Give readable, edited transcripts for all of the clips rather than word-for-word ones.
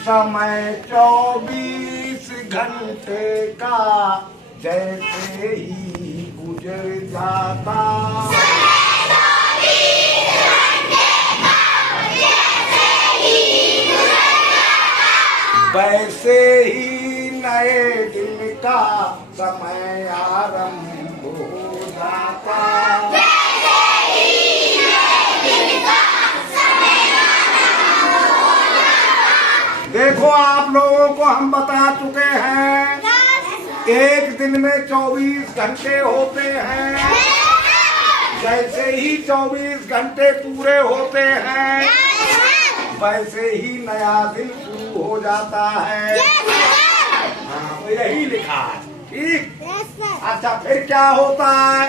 समय 24 घंटे का जैसे ही गुजर जाता, वैसे ही नए दिन का समय आरंभ हो जाता। देखो आप लोगों को हम बता चुके हैं, एक दिन में 24 घंटे होते हैं। जैसे ही 24 घंटे पूरे होते हैं वैसे ही नया दिन शुरू हो जाता है। हाँ, तो यही लिखा है, ठीक। अच्छा, फिर क्या होता है?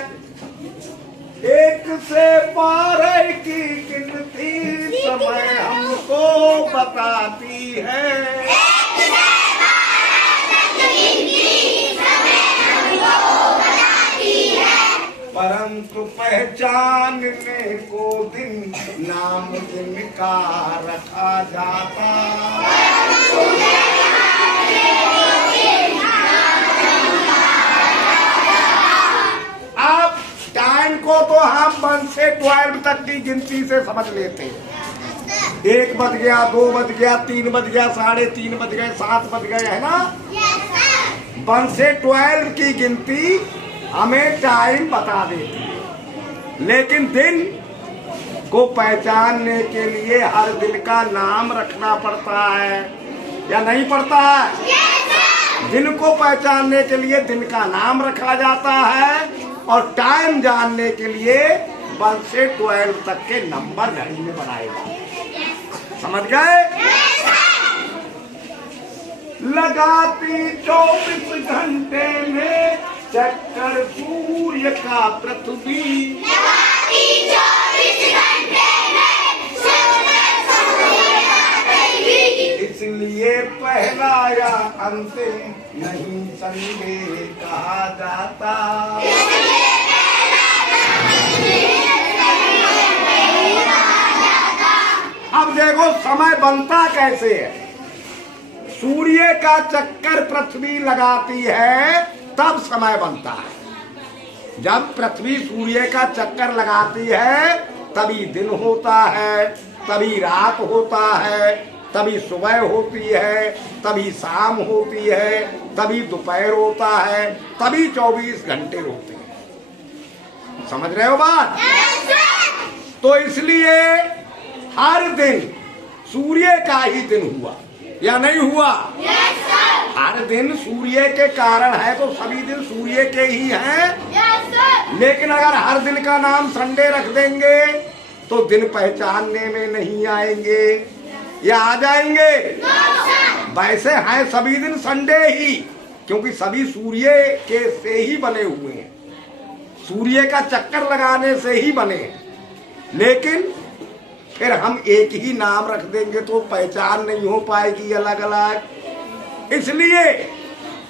1 से 12 की गिनती समय हमको बताती है, परंतु पहचानने को दिन नाम दिन का रखा जाता। अब टाइम को तो हम 1 से 12 तक की गिनती से समझ लेते हैं। 1 बज गया, 2 बज गया, 3 बज गया, 3:30 बज गए, 7 बज गए, है ना। 1 से 12 की गिनती हमें टाइम बता देती है, लेकिन दिन को पहचानने के लिए हर दिन का नाम रखना पड़ता है या नहीं पड़ता है? दिन को पहचानने के लिए दिन का नाम रखा जाता है और टाइम जानने के लिए 1 से 12 तक के नंबर घड़ी में बनाए जाते हैं। समझ गए? लगाती 24 घंटे में चक्कर सूर्य का पृथ्वी, लगाती 24 घंटे में सूर्य का पृथ्वी, इसलिए पहला या अंतिम नहीं संडे कहा जाता। अब देखो समय बनता कैसे है। सूर्य का चक्कर पृथ्वी लगाती है तब समय बनता है। जब पृथ्वी सूर्य का चक्कर लगाती है तभी दिन होता है, तभी रात होता है, तभी सुबह होती है, तभी शाम होती है, तभी दोपहर होता है, तभी 24 घंटे होते हैं। समझ रहे हो बात? तो इसलिए हर दिन सूर्य का ही दिन हुआ या नहीं हुआ? हर दिन सूर्य के कारण है तो सभी दिन सूर्य के ही हैं। लेकिन अगर हर दिन का नाम संडे रख देंगे तो दिन पहचानने में नहीं आएंगे या आ जाएंगे? वैसे हैं सभी दिन संडे ही, क्योंकि सभी सूर्य के से ही बने हुए हैं, सूर्य का चक्कर लगाने से ही बने हैं। लेकिन फिर हम एक ही नाम रख देंगे तो पहचान नहीं हो पाएगी अलग अलग। इसलिए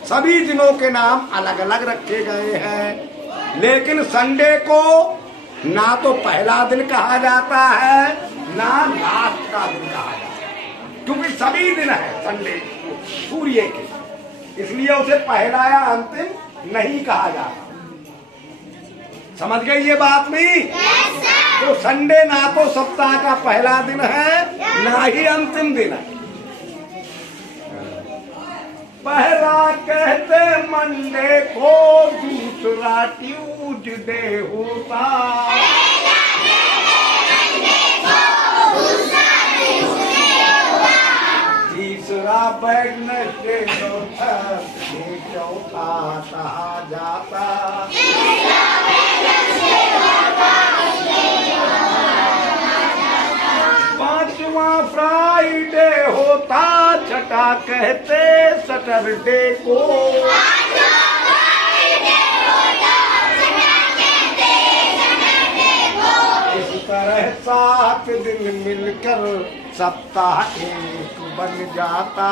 सभी दिनों के नाम अलग अलग रखे गए हैं। लेकिन संडे को ना तो पहला दिन कहा जाता है ना लास्ट का दिन कहा जाता है, क्योंकि सभी दिन है संडे सूर्य के, इसलिए उसे पहला या अंतिम नहीं कहा जाता। समझ गई ये बात नहीं? तो संडे ना तो सप्ताह का पहला दिन है ना ही अंतिम दिन है। पहला कहते मंडे को, दूसरा ट्यूसडे होता, तीसरा वेडनेसडे, चौथा कहा जाता। पांचवा फ्राइडे होता, छठा कहते सैटरडे को, इस तरह 7 दिन मिलकर सप्ताह एक बन जाता।